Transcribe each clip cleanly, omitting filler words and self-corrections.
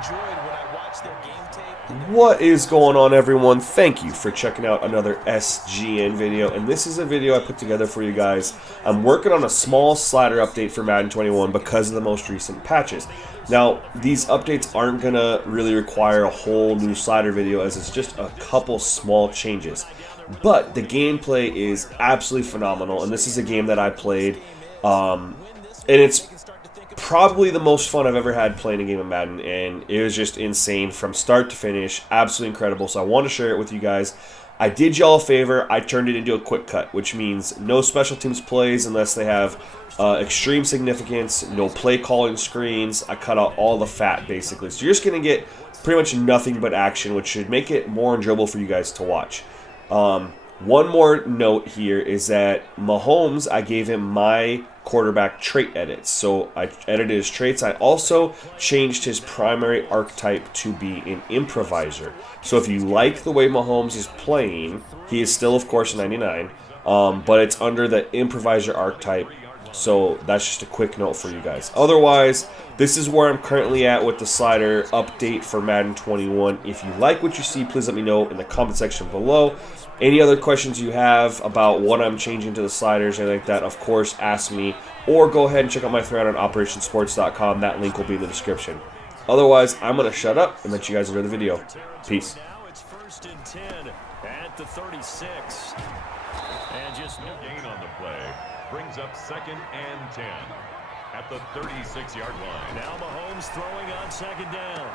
enjoyed when I watched their game tape. What is going on, everyone? Thank you for checking out another SGN video, and this is a video I put together for you guys. I'm working on a small slider update for Madden 21 because of the most recent patches. Now, these updates aren't going to really require a whole new slider video, as it's just a couple small changes. But the gameplay is absolutely phenomenal, and this is a game that I played, and it's probably the most fun I've ever had playing a game of Madden, and it was just insane from start to finish. Absolutely incredible. So I want to share it with you guys. I did y'all a favor. I turned it into a quick cut, which means no special teams plays unless they have extreme significance, no play calling screens. I cut out all the fat, basically. So you're just going to get pretty much nothing but action, which should make it more enjoyable for you guys to watch. One more note here is that Mahomes, I gave him my quarterback trait edits. So I edited his traits. I also changed his primary archetype to be an improviser. So if you like the way Mahomes is playing, he is still, of course, 99, but it's under the improviser archetype. So that's just a quick note for you guys. Otherwise, this is where I'm currently at with the slider update for Madden 21. If you like what you see, please let me know in the comment section below. Any other questions you have about what I'm changing to the sliders, anything like that, of course, ask me. Or go ahead and check out my thread on operationsports.com. That link will be in the description. Otherwise, I'm going to shut up and let you guys enjoy the video. Peace. Now it's 1st and 10 at the 36. And just no gain on the play. Brings up 2nd and 10 at the 36-yard line. Now Mahomes throwing on 2nd down.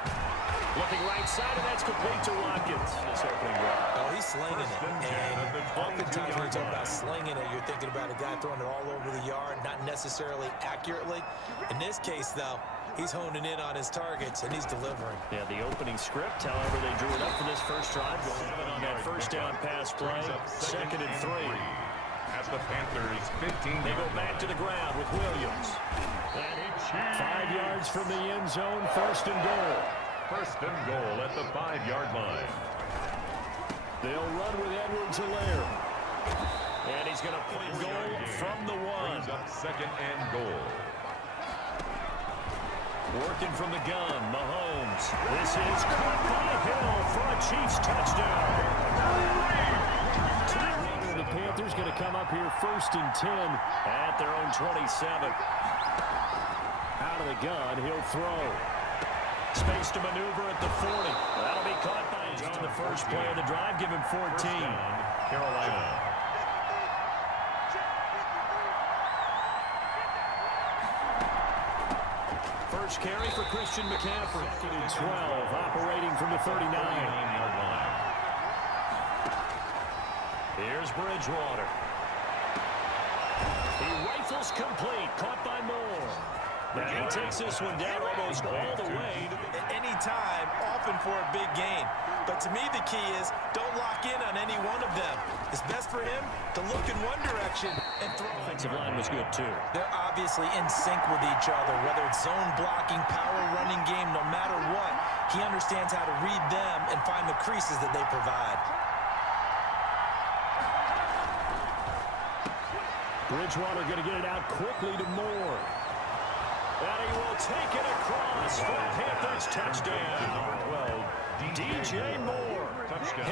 Looking right side, and that's complete to Watkins. This opening drive. Oh, he's slinging it. And oftentimes when you talk about slinging it, you're thinking about a guy throwing it all over the yard, not necessarily accurately. In this case, though, he's honing in on his targets, and he's delivering. Yeah, the opening script, however, they drew it up for this first drive. Going on that first down pass play. 2nd and 3. At the Panthers 15. They go back to the ground with Williams. 5 yards from the end zone, 1st and goal. 1st and goal at the 5-yard line. They'll run with Edwards-Helaire. And he's going to play goal from the 1. Brings up 2nd and goal. Working from the gun, Mahomes. This is caught by Hill for a Chiefs touchdown. The Panthers going to come up here 1st and 10 at their own 27. Out of the gun, he'll throw. Space to maneuver at the 40. That'll be caught by John. The first play of the drive, give him 14. Carolina. First carry for Christian McCaffrey. 2nd and 12, operating from the 39-yard line. Here's Bridgewater. He rifles complete, caught by Moore. Now he takes this one down almost all the way. At any time, often for a big gain. But to me, the key is don't lock in on any one of them. It's best for him to look in one direction and throw. Offensive line was good, too. They're obviously in sync with each other, whether it's zone blocking, power running game, no matter what. He understands how to read them and find the creases that they provide. Bridgewater going to get it out quickly to Moore. And he will take it across for a Panthers touchdown. Well, DJ Moore,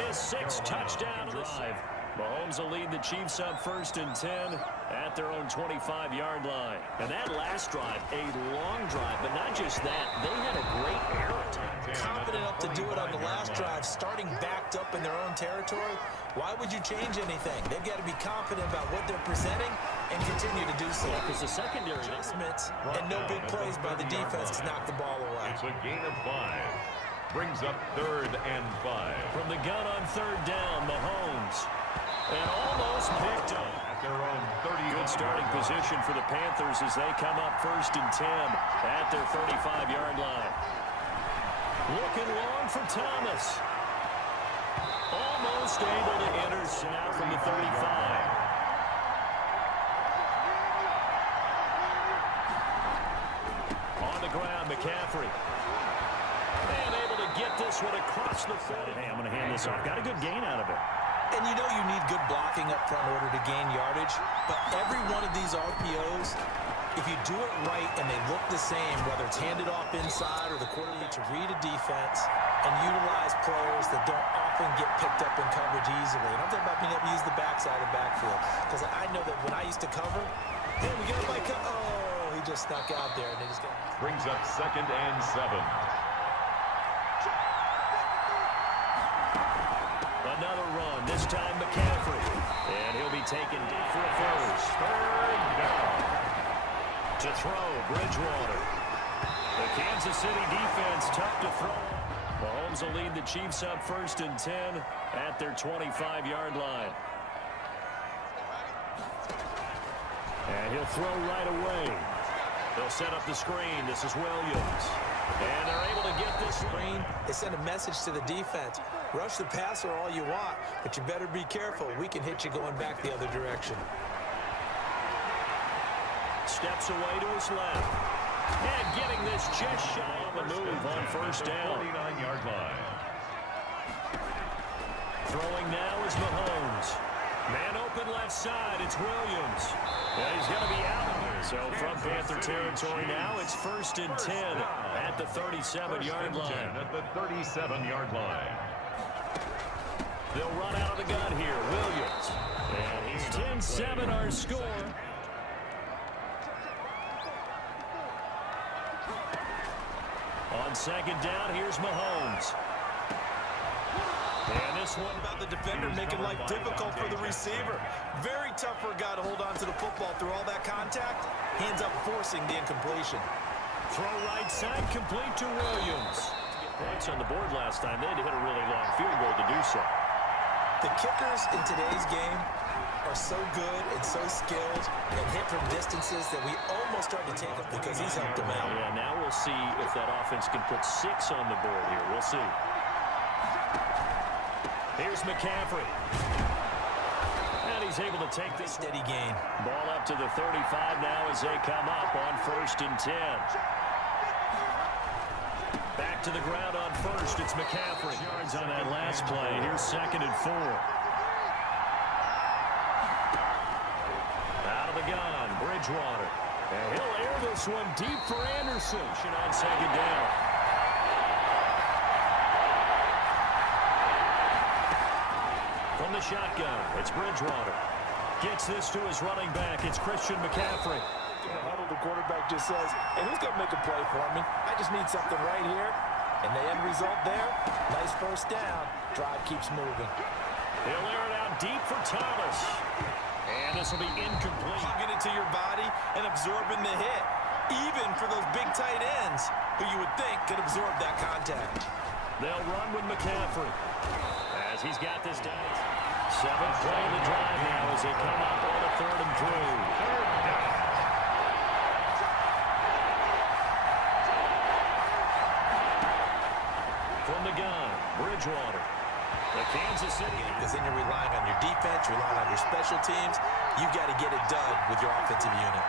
his 6th touchdown drive. Mahomes will lead the Chiefs up 1st and 10 at their own 25-yard line. And that last drive, a long drive, but not just that. They had a great air attack. Confident enough to do it on the last drive, starting backed up in their own territory. Why would you change anything? They've got to be confident about what they're presenting and continue to do so. Because the secondary adjustments and no big plays by the defense to knock the ball away. It's a gain of 5. Brings up 3rd and 5. From the gun on 3rd down, Mahomes. And almost picked up. At their own 30. Good starting position for the Panthers as they come up 1st and 10 at their 35-yard line. Looking long for Thomas. Almost able to intercept from the 35. On the ground, McCaffrey. And able to get this one across the field. Hey, I'm going to hand this off. Got a good gain out of it. And you know you need good blocking up front in order to gain yardage. But every one of these RPOs If you do it right and they look the same, whether it's handed off inside or the quarterback to read a defense and utilize players that don't often get picked up in coverage easily. And I'm talking about being able to use the backside of the backfield. Because I know that when I used to cover, hey, we get it like, oh, he just snuck out there. And they just got... Brings up 2nd and 7. Another run, this time McCaffrey. And he'll be taken deep for a first. 3rd down. To throw, Bridgewater. The Kansas City defense tough to throw. Mahomes will lead the Chiefs up 1st and 10 at their 25-yard line. And he'll throw right away. They'll set up the screen. This is Williams. And they're able to get this screen. They send a message to the defense. Rush the passer all you want, but you better be careful. We can hit you going back the other direction. Steps away to his left. And getting this just shy of the move on 1st down. 49-yard line. Throwing now is Mahomes. Man open left side. It's Williams. And he's going to be out of there. So from Panther territory now, it's 1st and 10 at the 37-yard line. At the 37-yard line. They'll run out of the gun here. Williams. And he's 10-7 our score. On 2nd down, here's Mahomes. And this one about the defender making life difficult for the receiver. Very tough for a guy to hold on to the football through all that contact. Ends up forcing the incompletion. Throw right side, complete to Williams. Points on the board last time. They had to hit a really long field goal to do so. The kickers in today's game are so good and so skilled and hit from distances that we almost start to take him because he's helped them out. Yeah, now we'll see if that offense can put 6 on the board here. We'll see. Here's McCaffrey. And he's able to take this steady gain. Ball up to the 35 now as they come up on 1st and 10. Back to the ground on 1st. It's McCaffrey. Yards on that last play. Here's 2nd and 4. Out of the gun, Bridgewater. And he'll air this one deep for Anderson. On 2nd down. From the shotgun, it's Bridgewater. Gets this to his running back. It's Christian McCaffrey. The quarterback just says, hey, who's going to make a play for me? I just need something right here. And the end result there, nice 1st down. Drive keeps moving. He'll air it out deep for Thomas. And this will be incomplete. Hugging it to your body and absorbing the hit. Even for those big tight ends who you would think could absorb that contact. They'll run with McCaffrey. As he's got this down. 7th play of the drive now as they come up on a 3rd and 3. From the gun, Bridgewater. The Kansas City. Because then you're relying on your defense, relying on your special teams. You've got to get it done with your offensive unit.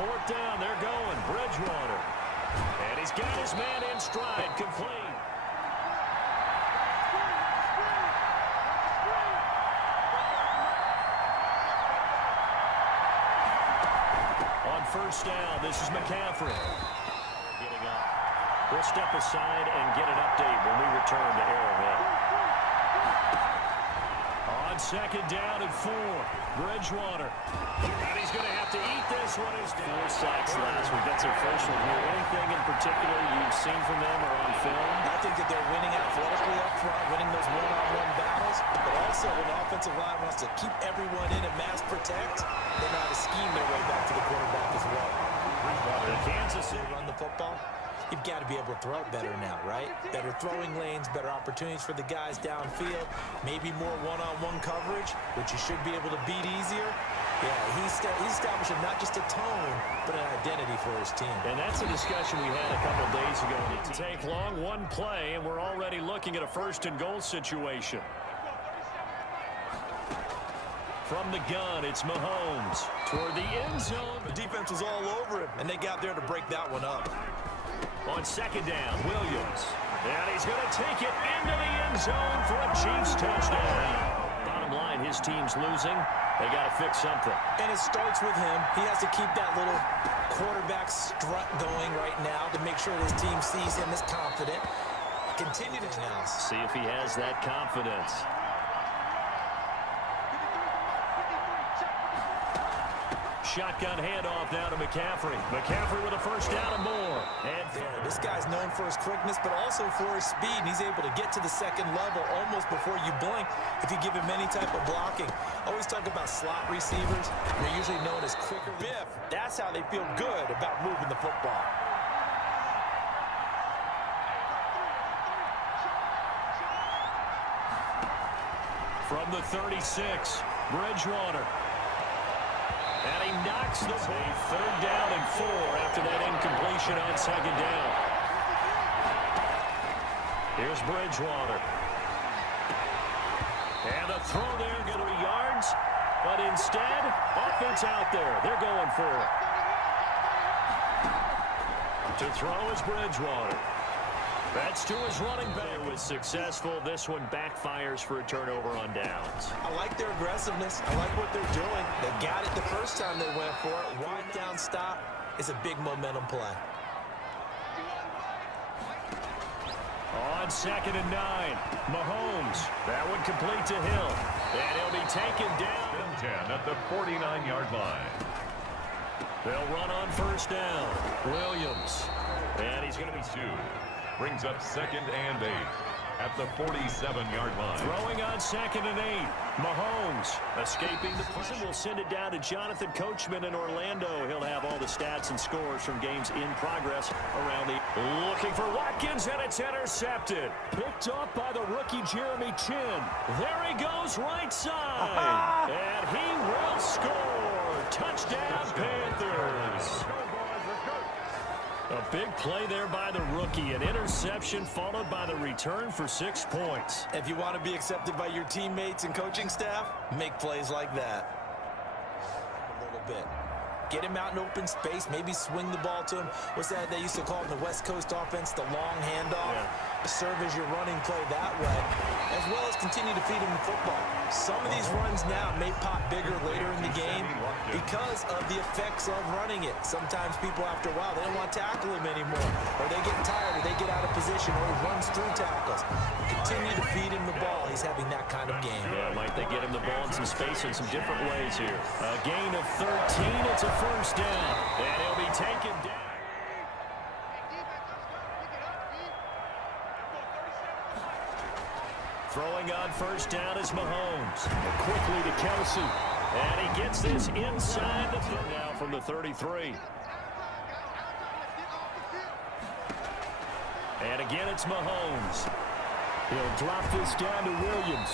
4th down, they're going. Bridgewater. And he's got his man in stride. Complete. On 1st down, this is McCaffrey. Getting up. We'll step aside and get an update when we return to Arrowhead. On 2nd down and 4. Bridgewater. And he's going to have to eat this one. 4 sacks last week. That's their first one here. Anything in particular you've seen from them or on film? I think that they're winning athletically up front, winning those one-on-one battles, but also when the offensive line wants to keep everyone in and mass protect, they know how to scheme their way back to the quarterback as well. The Kansas City run the football. You've got to be able to throw it better now, right? Better throwing lanes, better opportunities for the guys downfield, maybe more one-on-one coverage, which you should be able to beat easier. Yeah, he's establishing not just a tone, but an identity for his team. And that's a discussion we had a couple days ago. It didn't take long, one play, and we're already looking at a 1st and goal situation. From the gun, it's Mahomes toward the end zone. The defense was all over him, and they got there to break that one up. On 2nd down, Williams. And he's going to take it into the end zone for a Chiefs touchdown. Bottom line, his team's losing. They got to fix something. And it starts with him. He has to keep that little quarterback strut going right now to make sure his team sees him as confident. Continue to now. See if he has that confidence. Shotgun handoff now to McCaffrey. McCaffrey with a first down and more. And this guy's known for his quickness, but also for his speed. And he's able to get to the second level almost before you blink if you give him any type of blocking. Always talk about slot receivers. They're usually known as quicker. Biff, that's how they feel good about moving the football. From the 36, Bridgewater. And he knocks the ball. Third down and 4 after that incompletion on second down. Here's Bridgewater. And the throw there going to be yards. But instead, offense out there. They're going for it. To throw is Bridgewater. That's to his running back. Was successful. This one backfires for a turnover on downs. I like their aggressiveness. I like what they're doing. They got it the first time they went for it. Wide down stop is a big momentum play. On second and 9, Mahomes. That one complete to Hill. And he'll be taken down. 10 at the 49-yard line. They'll run on first down. Williams. And he's going to be 2. Brings up second and 8 at the 47-yard line. throwing on second and 8. Mahomes escaping the push. We'll send it down to Jonathan Coachman in Orlando. He'll have all the stats and scores from games in progress around the... Looking for Watkins, and it's intercepted. Picked up by the rookie Jeremy Chin. There he goes right side. And he will score. Touchdown, Panthers. A big play there by the rookie. An interception followed by the return for 6 points. If you want to be accepted by your teammates and coaching staff, make plays like that. A little bit. Get him out in open space, maybe swing the ball to him. What's that they used to call in the West Coast offense, the long handoff? Yeah. Serve as your running play that way, as well as continue to feed him the football. Some of these runs now may pop bigger later in the game because of the effects of running it. Sometimes people, after a while, they don't want to tackle him anymore, or they get tired, or they get out of position, or he runs through tackles. Continue to feed him the ball. He's having that kind of game. Yeah, might they get him the ball in some space in some different ways here. A gain of 13. It's a first down. And he'll be taken down. Throwing on first down is Mahomes. Quickly to Kelsey. And he gets this inside the field now from the 33. And again, it's Mahomes. He'll drop this down to Williams.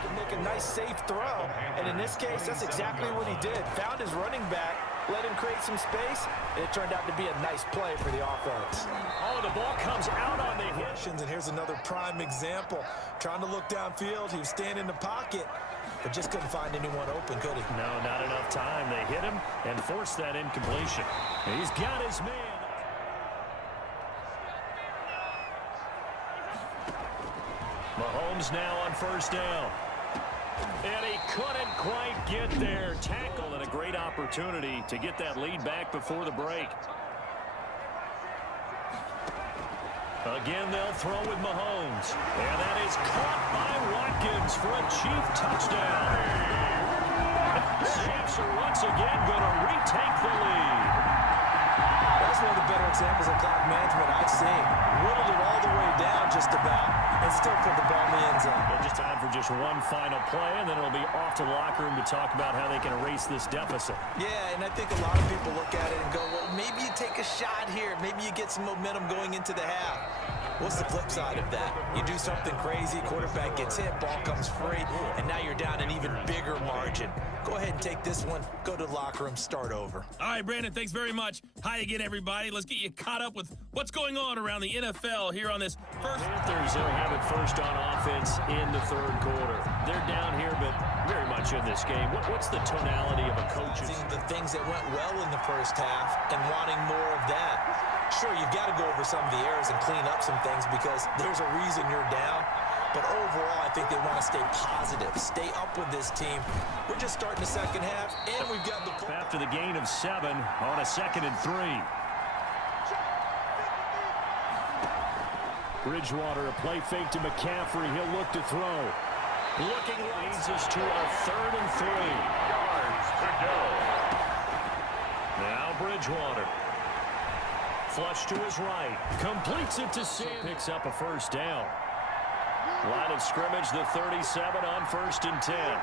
Can make a nice, safe throw. And in this case, that's exactly what he did. Found his running back, let him create some space, and it turned out to be a nice play for the offense. Oh, the ball comes out on the hit. And here's another prime example. Trying to look downfield, he was standing in the pocket, but just couldn't find anyone open, could he? No, not enough time. They hit him and forced that incompletion. He's got his man. Mahomes now on first down. And he couldn't quite get there. Tackle and a great opportunity to get that lead back before the break. Again, they'll throw with Mahomes. And that is caught by Watkins for a Chief touchdown. The Chiefs are once again going to retake the lead. That's one of the better examples of clock management I've seen. Whittled it all the way down just about, and still put the ball in the end zone. And just time for just one final play, and then it'll be off to the locker room to talk about how they can erase this deficit. Yeah, and I think a lot of people look at it and go, well, maybe you take a shot here. Maybe you get some momentum going into the half. What's the flip side of that? You do something crazy, quarterback gets hit, ball comes free, and now you're down an even bigger margin. Go ahead and take this one, go to the locker room, start over. All right, Brandon, thanks very much. Hi again, everybody. Let's get you caught up with what's going on around the NFL here on this first. Panthers will have it first on offense in the third quarter. They're down here, but very much in this game. What's the tonality of a coach's? The things that went well in the first half and wanting more of that. Sure, you've got to go over some of the errors and clean up some things because there's a reason you're down. But overall, I think they want to stay positive, stay up with this team. We're just starting the second half, and we've got the... After the gain of 7 on a 2nd and 3. Bridgewater, a play fake to McCaffrey. He'll look to throw. Looking leads us to a 3rd and 3. Yards to go. Now Bridgewater. Flush to his right. Completes it to Sam. Picks up a 1st down. Line of scrimmage, the 37 on 1st and 10.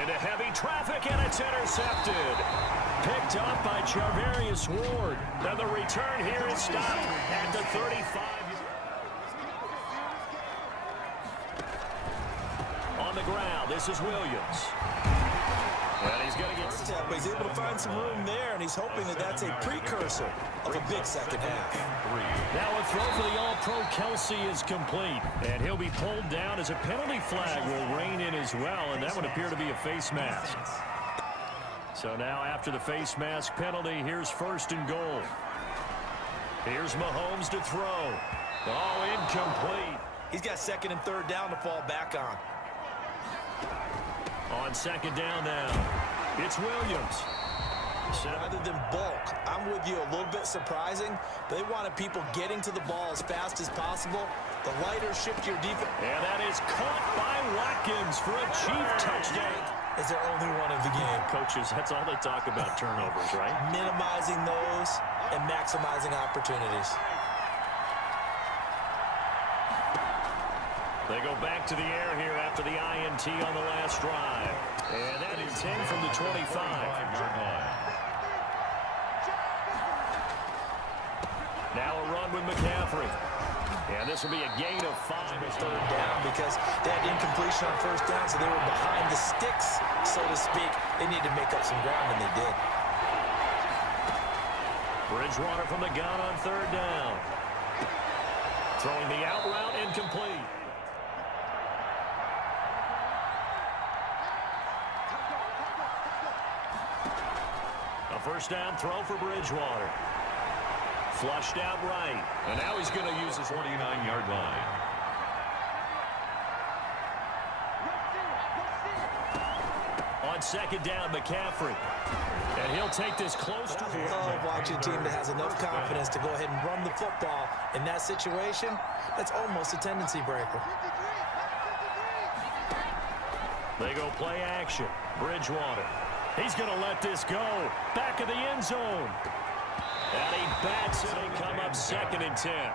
Into heavy traffic, and it's intercepted. Picked up by Charvarius Ward. And the return here is stopped at the 35. On the ground, this is Williams. And he's going to get... But he's able to find some room there, and he's hoping that that's a precursor of a big second half. Now a throw for the All-Pro Kelsey is complete. And he'll be pulled down as a penalty flag will rein in as well, and that would appear to be a face mask. So now after the face mask penalty, here's 1st and goal. Here's Mahomes to throw. Oh, incomplete. He's got 2nd and 3rd down to fall back on. On 2nd down now, it's Williams. Rather than bulk, I'm with you, a little bit surprising. They wanted people getting to the ball as fast as possible. The lighter shift your defense. And that is caught by Watkins for a Chief touchdown. Is their only one of the game. Coaches, that's all they talk about, turnovers, right? Minimizing those and maximizing opportunities. They go back to the air here after the INT on the last drive. And that is 10 from the 25. Now a run with McCaffrey. And this will be a gain of 5. 3rd down because they had incompletion on 1st down, so they were behind the sticks, so to speak. They needed to make up some ground, and they did. Bridgewater from the gun on 3rd down. Throwing the out route, incomplete. A 1st down throw for Bridgewater. Flushed out right. And now he's going to use his 49-yard line. On 2nd down, McCaffrey. And he'll take this close to I love watching a team that has enough confidence to go ahead and run the football. In that situation, that's almost a tendency breaker. They go play action. Bridgewater. He's going to let this go. Back of the end zone. And he bats it and come up 2nd and 10.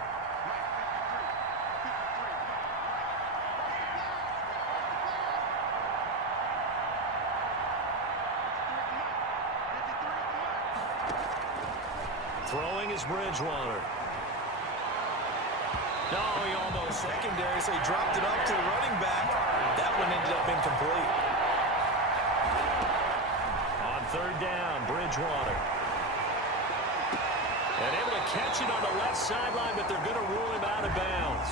Throwing is Bridgewater. No, he almost... Secondary, so he dropped it up to the running back. That one ended up incomplete. On 3rd down, Bridgewater. And able to catch it on the left sideline, but they're going to rule him out of bounds.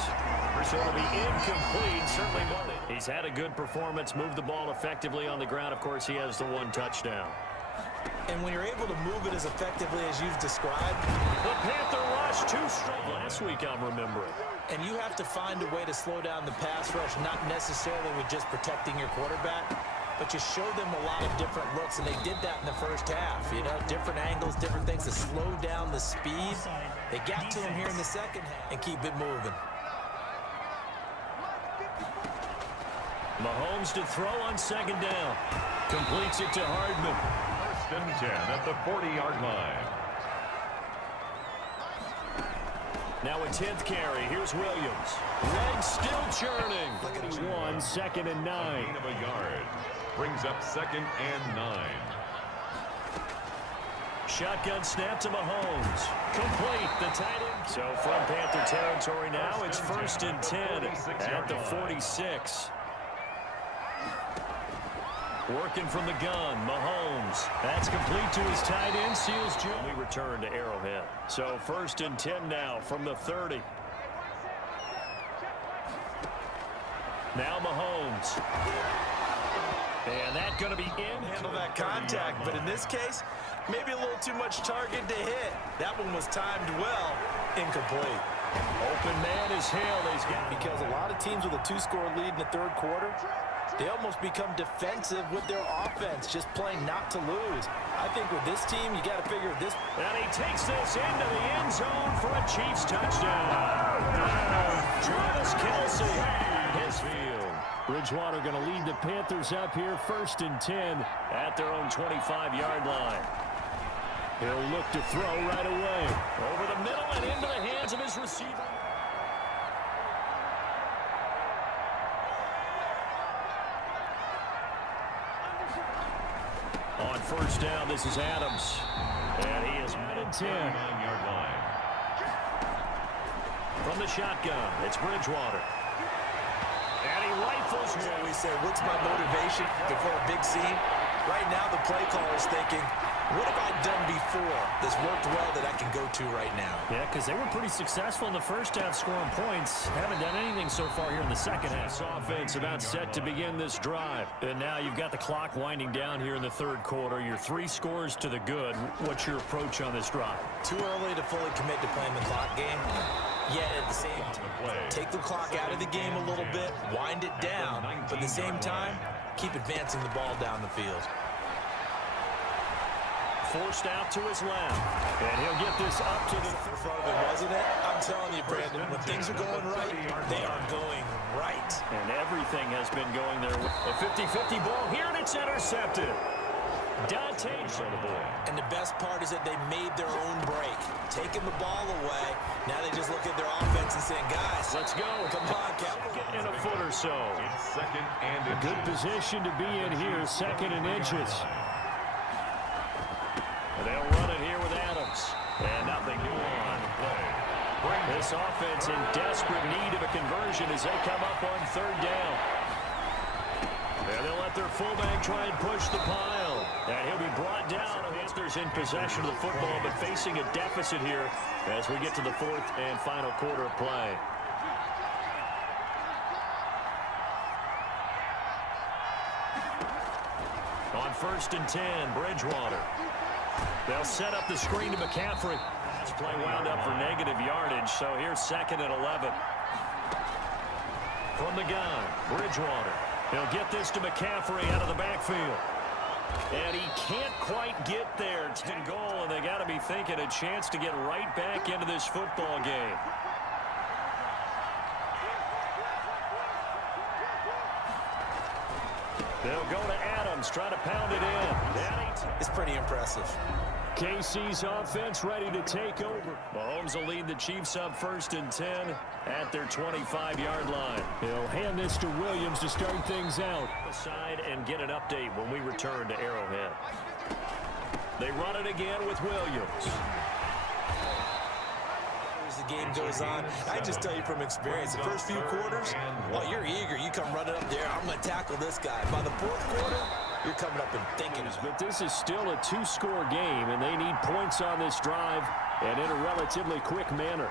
So it'll be incomplete, certainly not. He's had a good performance, moved the ball effectively on the ground. Of course, he has the 1 touchdown. And when you're able to move it as effectively as you've described, The Panther rush too strong. Last week, I'm remembering. and you have to find a way to slow down the pass rush, not necessarily with just protecting your quarterback, but you show them a lot of different looks, and they did that in the first half. You know, different angles, different things to slow down the speed. They got to him here in the second half and keep it moving. Mahomes to throw on 2nd down. Completes it to Hardman. 1st and 10 at the 40-yard line. Now a 10th carry. Here's Williams. Legs still churning. 1, 2nd and 9. Gain of a yard. Brings up 2nd and 9. Shotgun snap to Mahomes. Complete. The tight end. So from Panther territory now, it's 1st and 10 at the 46. Working from the gun, Mahomes. That's complete to his tight end, Seals Jr. We return to Arrowhead. So 1st and 10 now from the 30. Now Mahomes. And that's going to be in. Handle that contact, but in this case, maybe a little too much target to hit. That one was timed well, incomplete. Open man is Hill. Because a lot of teams with a 2-score lead in the third quarter, they almost become defensive with their offense, just playing not to lose. I think with this team, you got to figure this. And he takes this into the end zone for a Chiefs touchdown. Travis Kelce, his field. Bridgewater going to lead the Panthers up here, 1st and 10 at their own 25-yard line. He'll look to throw right away. Over the middle and into the hands of his receiver. On 1st down, this is Adams. And he is at 10. 9-yard line. From the shotgun, it's Bridgewater. And he rifles. We say, what's my motivation before a big scene? Right now, the play caller's thinking, what have I done before that's worked well that I can go to right now? Yeah, because they were pretty successful in the first half scoring points. Haven't done anything so far here in the second half. This offense about set to begin this drive. And now you've got the clock winding down here in the third quarter. You're 3 scores to the good. What's your approach on this drive? Too early to fully commit to playing the clock game. Yet at the same time, take the clock out of the game a little bit, wind it down, but at the same time, keep advancing the ball down the field. Forced out to his left. And he'll get this up to the front of it, wasn't it? I'm telling you, Brandon, when things are going right, they are going right. And everything has been going their way. A 50-50 ball here, and it's intercepted. Dante's on the board. And the best part is that they made their own break. Taking the ball away, now they just look at their offense and saying, guys, let's go. Come on, Captain. In a foot or so. It's 2nd and inches. Good position to be in here, 2nd and inches. And they'll run it here with Adams. And nothing new on play. This offense in desperate need of a conversion as they come up on 3rd down. And they'll let their fullback try and push the pile. And he'll be brought down. Panthers in possession of the football, but facing a deficit here as we get to the 4th and final quarter of play. On 1st and 10, Bridgewater. They'll set up the screen to McCaffrey. This play wound up for negative yardage, so here's 2nd and 11. From the gun, Bridgewater. He'll get this to McCaffrey out of the backfield. And he can't quite get there. It's in goal, and they got to be thinking a chance to get right back into this football game. They'll go to Adams, try to pound it in. It's pretty impressive. KC's offense ready to take over. Mahomes will lead the Chiefs up 1st and 10 at their 25-yard line. He'll hand this to Williams to start things out. Aside and get an update when we return to Arrowhead. They run it again with Williams. As the game goes on, I just tell you from experience, the first few quarters, well, you're eager. You come running up there, I'm going to tackle this guy. By the 4th quarter, you're coming up and thinking. But this is still a 2-score game, and they need points on this drive and in a relatively quick manner.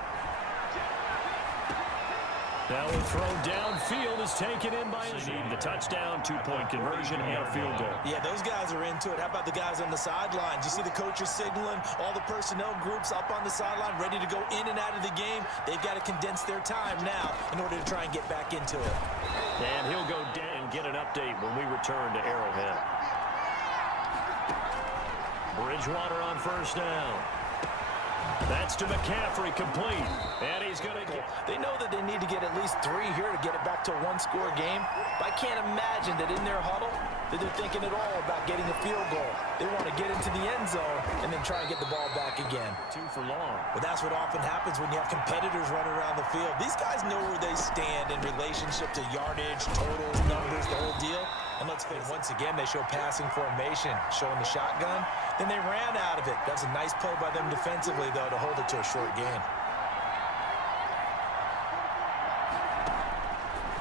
Now a throw downfield is taken in by the touchdown, 2-point conversion, and a field goal. Yeah, those guys are into it. How about the guys on the sidelines? You see the coaches signaling, all the personnel groups up on the sideline ready to go in and out of the game. They've got to condense their time now in order to try and get back into it. And he'll go down and get an update when we return to Arrowhead. Bridgewater on 1st down. That's to McCaffrey, complete. And he's going to get... They know that they need to get at least 3 here to get it back to a 1-score game. But I can't imagine that in their huddle that they're thinking at all about getting a field goal. They want to get into the end zone and then try and get the ball back again. 2 for long. But that's what often happens when you have competitors running around the field. These guys know where they stand in relationship to yardage, totals, numbers, the whole deal. And let's face it, once again, they show passing formation, showing the shotgun. Then they ran out of it. That's a nice play by them defensively, though, to hold it to a short gain.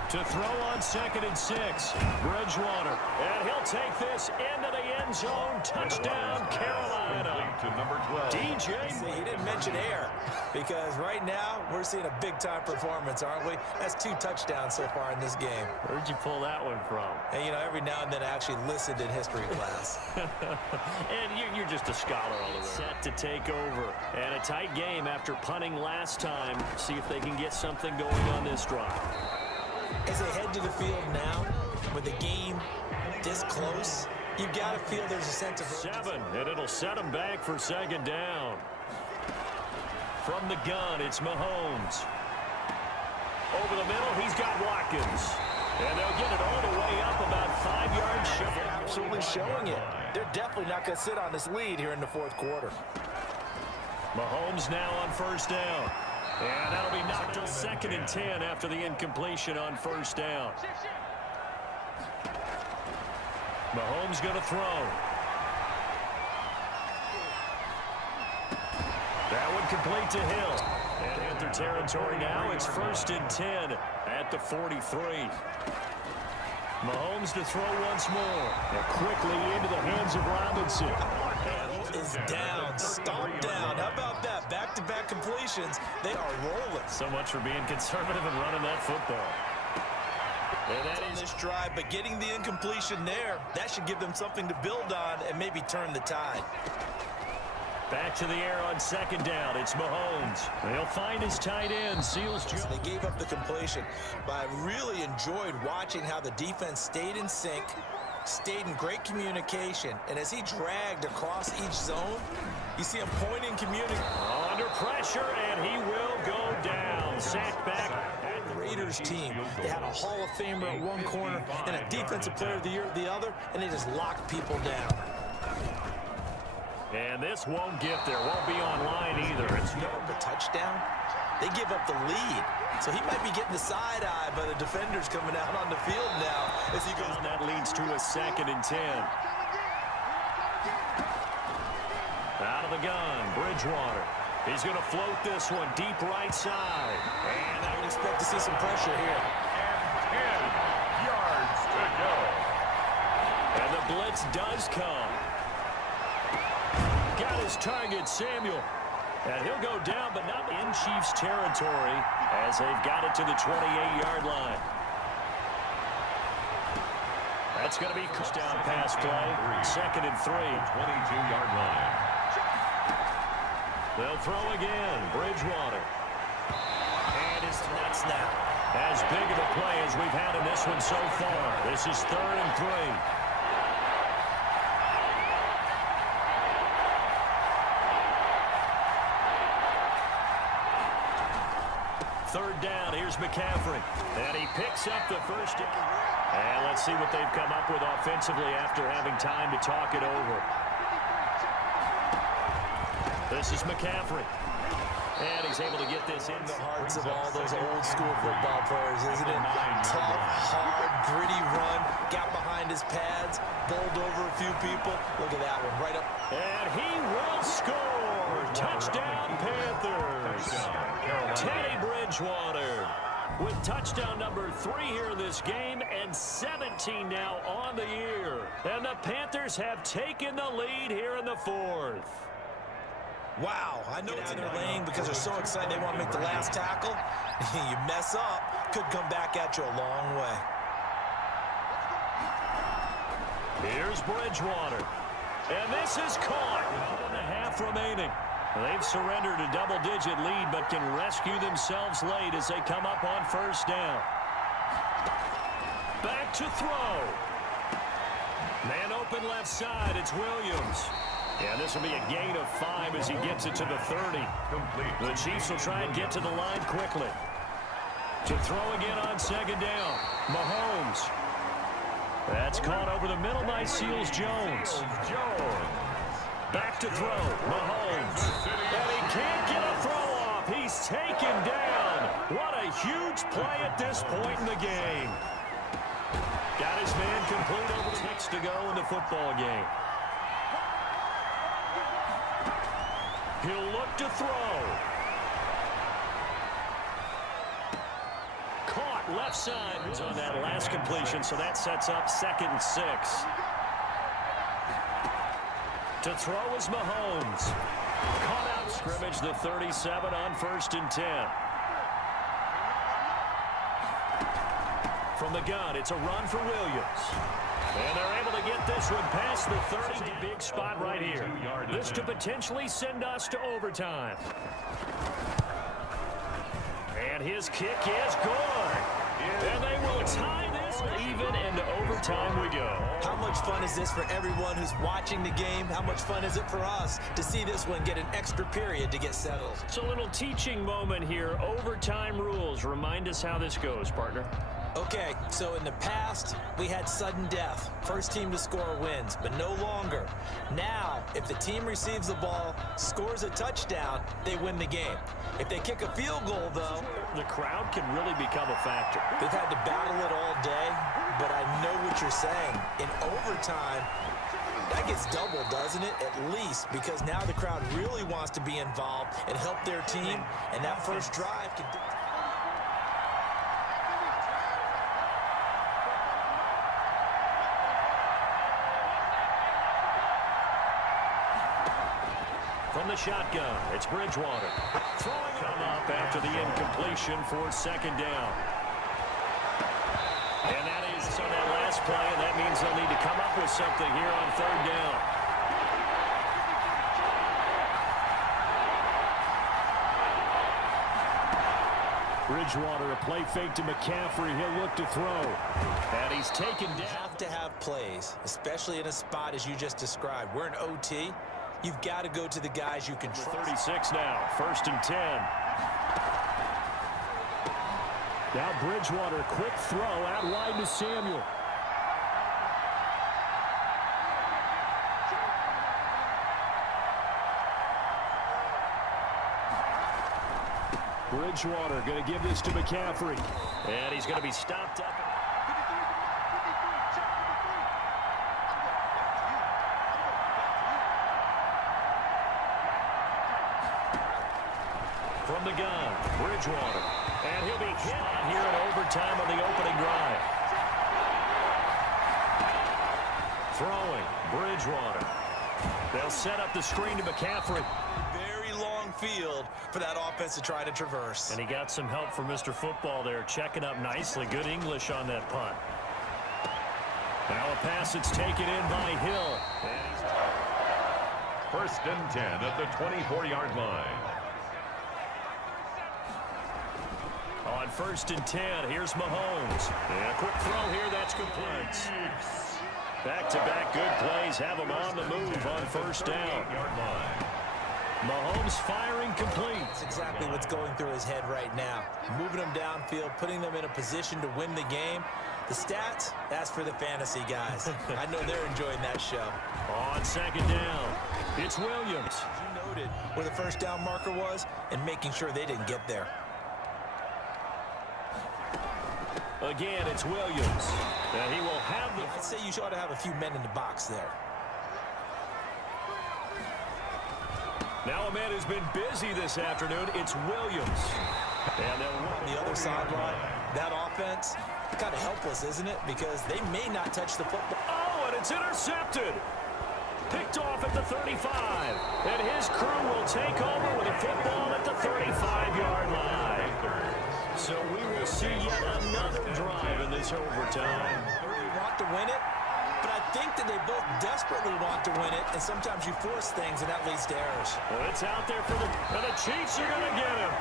To To throw on 2nd and 6. Bridgewater. And he'll take this into the end zone. Touchdown, Carolina. To number 12. DJ. See, he didn't mention air because right now we're seeing a big-time performance, aren't we? That's 2 touchdowns so far in this game. Where'd you pull that one from? And, you know, every now and then I actually listened in history class. And you're just a scholar all the way. Set to take over. And a tight game after punting last time. See if they can get something going on this drive. As they head to the field now, with the game this close, you've got to feel there's a sense of urgency. 7, and it'll set them back for 2nd down. From the gun, it's Mahomes. Over the middle, he's got Watkins. And they'll get it all the way up about 5 yards short. They're absolutely showing it. They're definitely not going to sit on this lead here in the 4th quarter. Mahomes now on 1st down. And that'll be knocked to 2nd and 10 after the incompletion on 1st down. Mahomes going to throw. That one complete to Hill. And Panther territory now. It's 1st and 10 at the 43. Mahomes to throw once more. And quickly into the hands of Robinson. Is down, stomped down. How about that? Back-to-back completions. They are rolling. So much for being conservative and running that football. And that On is this drive, but getting the incompletion there, that should give them something to build on and maybe turn the tide. back to the air on 2nd down. It's Mahomes. He'll find his tight end, Seals Jones. So they gave up the completion, but I really enjoyed watching how the defense stayed in sync, stayed in great communication, and as he dragged across each zone, you see him pointing, communicating. Under pressure, and he will go down. Sacked back. The Raiders team, they had a Hall of Famer at one corner and a Defensive Player of the Year at the other, and they just locked people down. And this won't get there. Won't be online either. It's The touchdown, they give up the lead. So he might be getting the side eye by the defenders coming out on the field now as he goes. that leads to a 2nd and 10. Out of the gun, Bridgewater. He's going to float this one deep right side. And I would expect to see some pressure here. 10 yards to go. And the blitz does come. Got his target, Samuel. And he'll go down, but not in Chiefs territory as they've got it to the 28-yard line. That's going to be touchdown pass play. 2nd and 3. 22-yard line. They'll throw again. Bridgewater. And it's nuts now. As big of a play as we've had in this one so far. This is 3rd and 3. Third down, here's McCaffrey. And he picks up the first down. And let's see what they've come up with offensively after having time to talk it over. This is McCaffrey. And he's able to get this in The hearts of all those old school football players, isn't it? Tough, hard, gritty run. Got behind his pads, bowled over a few people. Look at that one, right up. And he will score. Touchdown, Panthers. Teddy Bridgewater with touchdown number 3 here in this game and 17 now on the year. And the Panthers have taken the lead here in the 4th. Wow, I know it's in their lane because they're so excited they want to make the last tackle. You mess up, could come back at you a long way. Here's Bridgewater. And this is caught. 1.5 remaining. They've surrendered a double-digit lead, but can rescue themselves late as they come up on 1st down. Back to throw. Man open left side. It's Williams. And this will be a gain of 5 as he gets it to the 30. Complete. The Chiefs will try and get to the line quickly. To throw again on 2nd down. Mahomes. That's caught over the middle by Seals Jones. Back to throw. Mahomes. And he can't get a throw off. He's taken down. What a huge play at this point in the game. Got his man complete over 6 to go in the football game. He'll look to throw. Caught. left side on that last completion, so that sets up 2nd and 6. To throw is Mahomes. Caught out scrimmage, the 37 on 1st and 10. From the gun, it's a run for Williams. And they're able to get this one past the 30. Big spot right here. This could potentially send us to overtime. And his kick is good. And they will tie this even, and to overtime we go. How much fun is this for everyone who's watching the game? How much fun is it for us to see this one get an extra period to get settled? It's a little teaching moment here. Overtime rules. Remind us how this goes, partner. Okay, so in the past, we had sudden death. First team to score wins, but no longer. Now, if the team receives the ball, scores a touchdown, they win the game. If they kick a field goal, though, the crowd can really become a factor. They've had to battle it all day, but I know what you're saying. In overtime, that gets double, doesn't it? At least, because now the crowd really wants to be involved and help their team, and that first drive can... From the shotgun, it's Bridgewater. Throwing them up after the incompletion for 2nd down. And that is so that last play, and that means they'll need to come up with something here on 3rd down. Bridgewater, a play fake to McCaffrey. He'll look to throw. And he's taken down. You have to have plays, especially in a spot as you just described. We're in OT. You've got to go to the guys you can trust. 36 now, 1st and 10. Now Bridgewater, quick throw out wide to Samuel. Bridgewater going to give this to McCaffrey. And he's going to be stopped up. From the gun, Bridgewater. And he'll be hit here in overtime on the opening drive. Throwing, Bridgewater. They'll set up the screen to McCaffrey. Very long field for that offense to try to traverse. And he got some help from Mr. Football there, checking up nicely. Good English on that punt. Now a pass that's taken in by Hill. 1st and 10 at the 24-yard line. On 1st and 10, here's Mahomes. And a quick throw here, that's complete. Back-to-back good plays have him on the move on 1st down. Mahomes firing complete. That's exactly what's going through his head right now. Moving them downfield, putting them in a position to win the game. The stats, that's for the fantasy guys. I know they're enjoying that show. On 2nd down, it's Williams. You noted where the 1st down marker was and making sure they didn't get there. Again, it's Williams. And he will have the... I'd say you ought to have a few men in the box there. Now a man who's been busy this afternoon, it's Williams. And on the other sideline, that offense, kind of helpless, isn't it? Because they may not touch the football. Oh, and it's intercepted. Picked off at the 35. And his crew will take over with a football at the 35-yard line. So we will see yet another drive in this overtime. They want to win it, but I think that they both desperately want to win it, and sometimes you force things, and that leads to errors. Well, it's out there for and the Chiefs are going to get him.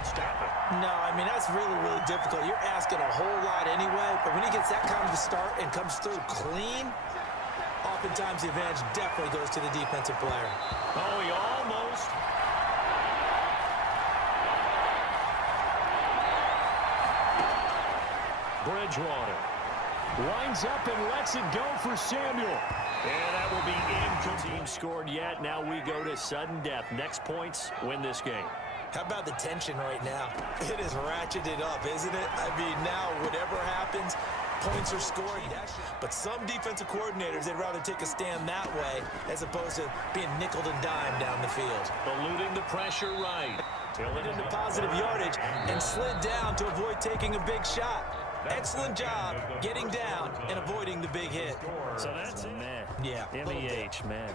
Stop it. No, I mean, that's really, really difficult. You're asking a whole lot anyway, but when he gets that kind of a start and comes through clean, oftentimes the advantage definitely goes to the defensive player. Oh, he almost... Bridgewater winds up and lets it go for Samuel. And that will be incomplete. Team scored yet. Now we go to sudden death. Next points win this game. How about the tension right now? It is ratcheted up, isn't it? I mean, now whatever happens, points are scored. But some defensive coordinators, they'd rather take a stand that way as opposed to being nickeled and dimed down the field. Eluding the pressure right. Turned it into positive yardage and slid down to avoid taking a big shot. Excellent job getting down and avoiding the big hit. So that's it. Man. Yeah. MEH, man.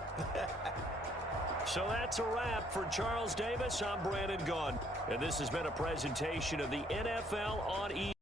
So that's a wrap for Charles Davis. I'm Brandon Gaudin. And this has been a presentation of the NFL on